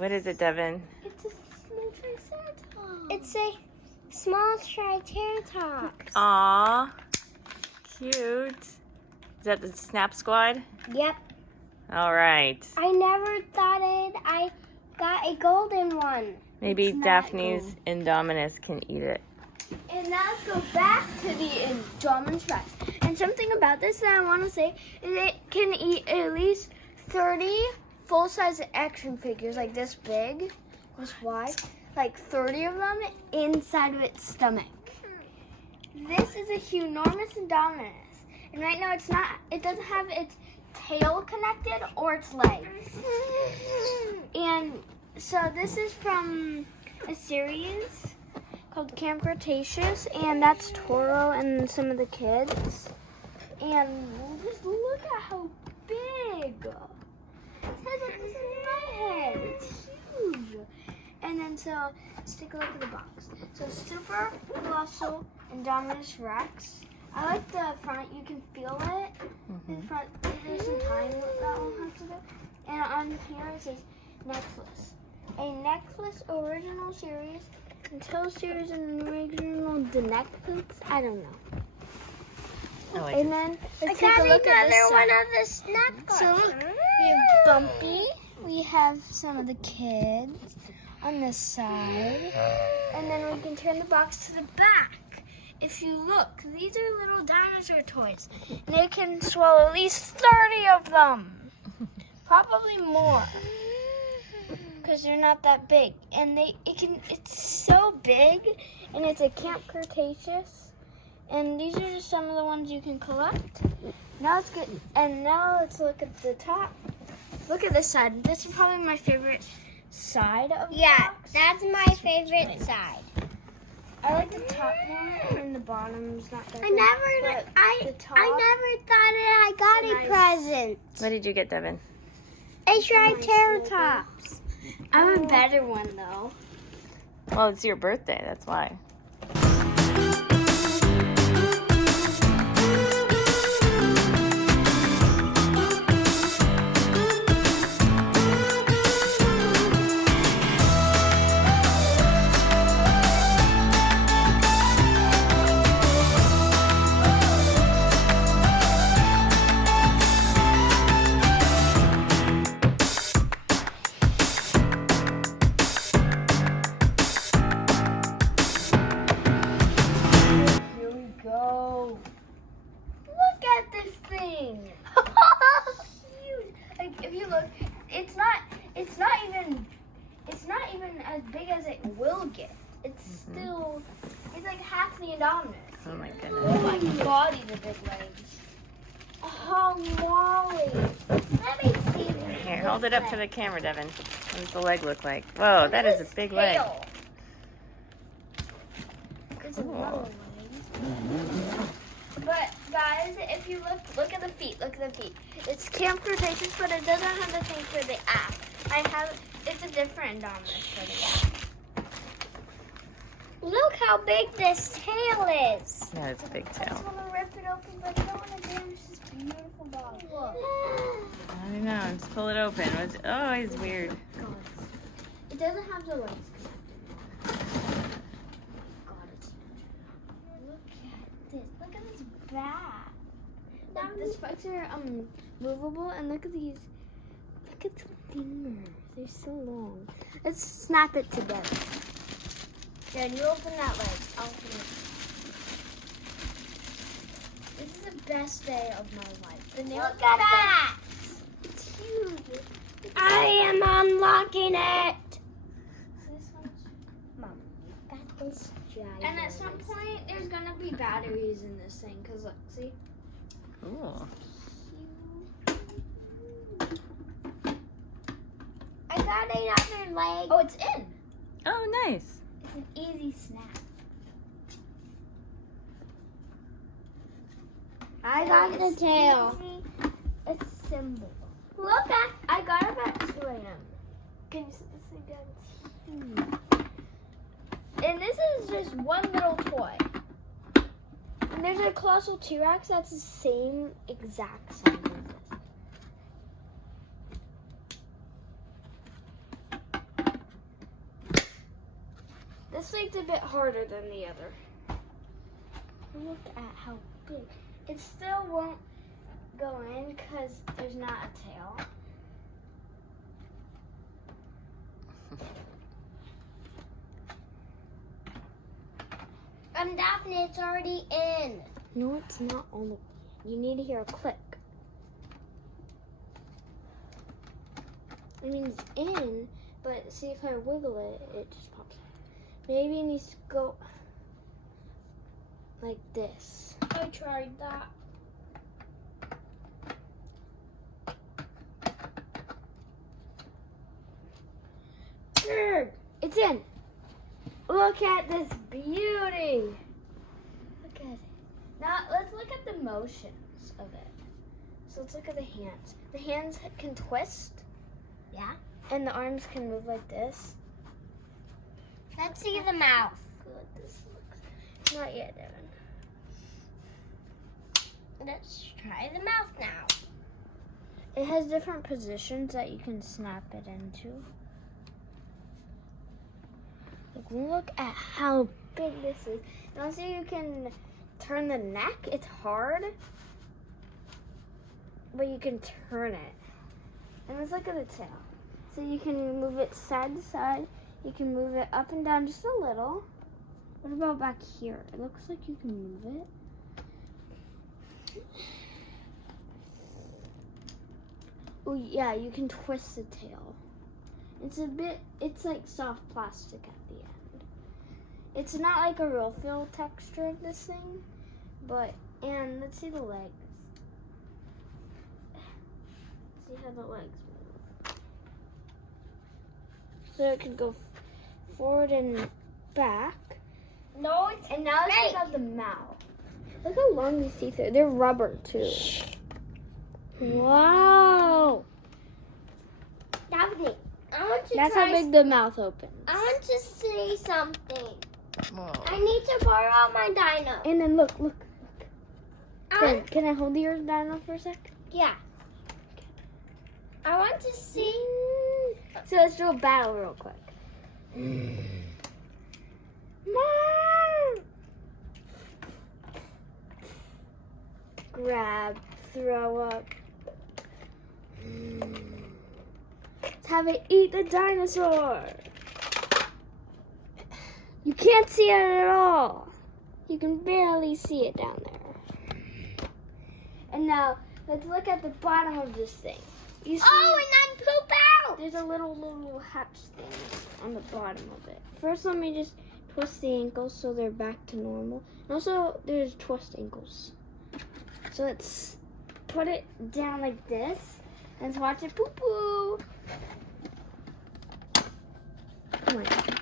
What is it, Devon? It's a small triceratops. It's a small triceratops. Aw, cute. Is that the Snap Squad? Yep. All right. I never thought I got a golden one. Maybe Daphne's Indominus can eat it. And now let's go back to the Indominus Rex. And something about this that I want to say is it can eat at least 30 full-size action figures like this big, this wide, like 30 of them inside of its stomach. This is a enormous Indominus. And right now it doesn't have its tail connected or its legs. And so this is from a series called Camp Cretaceous, and that's Toro and some of the kids. And just look at how big. It has like this in my head. It's huge. And then so let's take a look at the box. So Super Colossal Indominus Rex. I like the front. You can feel it. In front, there's some time that will have to do. And on here it says Necklace. A Necklace original series. Until series and original the Necklace. I don't know. I like And it. then let's take a look at this one of the Snap. So look, we have Bumpy. We have some of the kids on this side. And then we can turn the box to the back. If you look, these are little dinosaur toys. And they can swallow at least 30 of them. Probably more. Because they're not that big. And it's so big. And it's a Camp Cretaceous. And these are just some of the ones you can collect. Now let's look at the top. Look at this side. This is probably my favorite side of the box. That's my favorite side. I like the top one, and then the bottom's not that I good. never thought I got a present. What did you get, Devon? A triceratops. I'm a better one though. Well, it's your birthday. That's why. As big as it will get. It's still, it's like half the Indominus. Oh my goodness. Oh my god, these are big legs. Oh, Molly. Let me see this. Here, hold it up to the camera, Devon. What does the leg look like? Whoa, that is a big leg. It's another leg. But guys, if you look at the feet. Look at the feet. It's Camp Cretaceous, but it doesn't have the thing for the app. It's a different Indominus for the app. Look how big this tail is. Yeah, it's a big I tail. just want to rip it open, but I don't want to damage this beautiful dog. Look. I don't know. Just pull it open. Oh, he's weird. It doesn't have the legs connected. God, it's look at this. Look at this back. Like, the spikes are movable, and look at these. Look at the fingers. They're so long. Let's snap it together. Dad, you open that leg. I'll open it. This is the best day of my life. The nail. Look at that. It's huge. I am unlocking it. This one's Mom, you got this giant. And at some point, there's gonna be batteries in this thing. Cause look, see. Cool. I got another leg. Oh, it's in. Oh, nice. It's an easy snap. I got the tail. A symbol. Look at. I got it at 2 a.m. Can you sit this thing down? It's huge. And this is just one little toy. And there's a colossal T-Rex that's the same exact size as this. This thing's a bit harder than the other. Look at how big. It still won't go in because there's not a tail. Daphne, it's already in. No, it's not all the way. You need to hear a click. I mean, it's in, but see if I wiggle it, it just pops out. Maybe it needs to go like this. I tried that. It's in. Look at this beauty. Look at it. Now let's look at the motions of it. So let's look at the hands. The hands can twist. Yeah. And the arms can move like this. Let's see the mouth. Good, this looks. Not yet, Devin. Let's try the mouth now. It has different positions that you can snap it into. Like, look at how big this is. And also you can turn the neck. It's hard, but you can turn it. And let's look at the tail. So you can move it side to side. You can move it up and down just a little. What about back here? It looks like you can move it. Oh yeah, you can twist the tail. It's like soft plastic at the end. It's not like a real feel texture of this thing, and let's see the legs. See how the legs move. So it can go forward and back. No, it's And now let's check out the mouth. Look how long these teeth are. They're rubber too. Wow. Daphne, I want to That's try. how big the mouth opens. I want to see something. Whoa. I need to borrow my dino. And then look. I Then, want, can I hold your dino for a sec? yeah. I want to see. So let's do a battle real quick. Mom! Grab, throw up. Let's have it eat the dinosaur. You can't see it at all. You can barely see it down there. And now let's look at the bottom of this thing. You see, Oh, and then poop out. there's a little hatch thing on the bottom of it. First, let me just twist the ankles so they're back to normal. And also, there's twist ankles. So let's put it down like this and let's watch it poo-poo. Oh my God.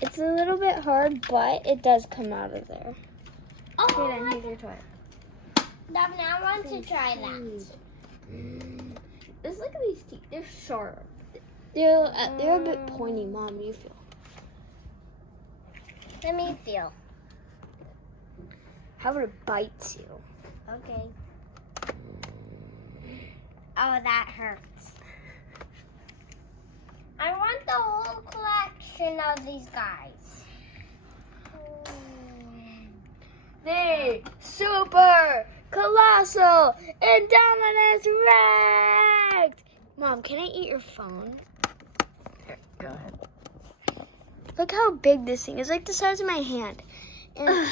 It's a little bit hard, but it does come out of there. Oh, Okay, then here's your toy. Daphne, I want to try that. Let's look at these teeth. They're sharp. They're a bit pointy. Mom, what do you feel? Let me feel. How about it bites you? Okay. Oh, that hurts. I want the whole collection of these guys. The Super Colossal Indominus Rex! Mom, can I eat your phone? Go ahead. Look how big this thing is. Like the size of my hand. And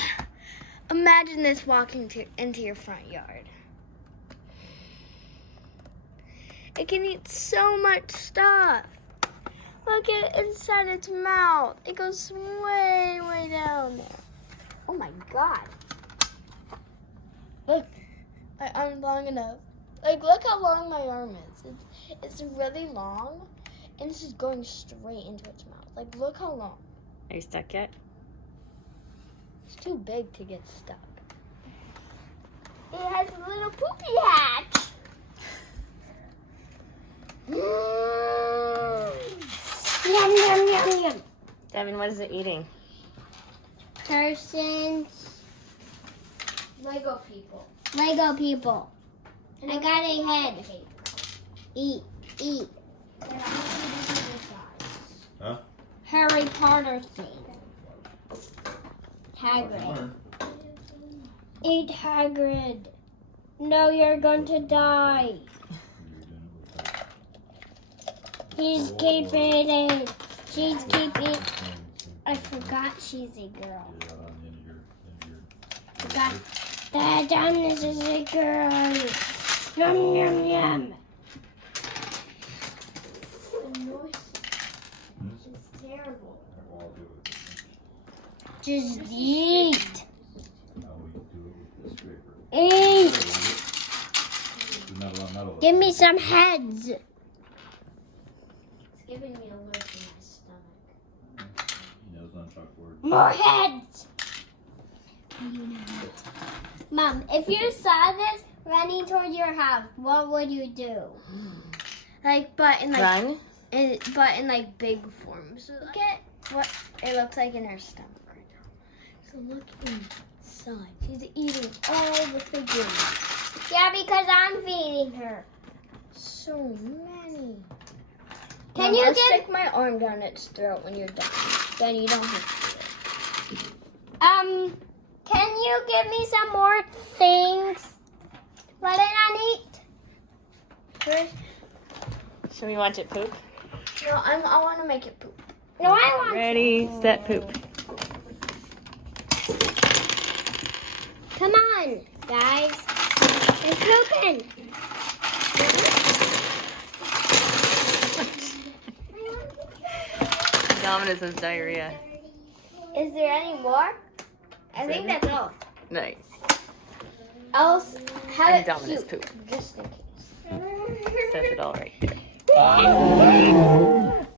imagine this walking into your front yard. It can eat so much stuff. Look at inside its mouth. It goes way, way down there. Oh my God. Look, my arm's long enough. Like, look how long my arm is. It's really long, and it's just going straight into its mouth. Like, look how long. Are you stuck yet? It's too big to get stuck. It has a little poopy hatch. Yum, yum, yum, yum. Devin, what is it eating? Persons. Lego people. Lego people. I got a head. Eat, eat. Huh? Harry Potter thing. Hagrid. Eat Hagrid. No, you're going to die. He's keeping it. She's keeping. I forgot she's a girl. Forgot that this is a girl. Yum yum yum. It's terrible. Just eat. Eat. Give me some heads. It's giving me a lurk in my stomach. More heads. Mom, if you saw this running toward your house, what would you do? Like, but in like, Run? but in like big form. So look at what it looks like in her stomach right now. So look inside. She's eating all the figures. Yeah, because I'm feeding her. So many. Can Mom, you I'll give- stick my arm down its throat when you're done? Then you don't have to do it. Can you give me some more things? What did I eat? First, Should we watch it poop? no, I want to make it poop. No, I want. Ready, set, poop. Come on, guys. It's pooping. Indominus has diarrhea. Is there any more? I think that's all. Nice. Else, have it Indominus cute, poop. just in case. Says it all right there.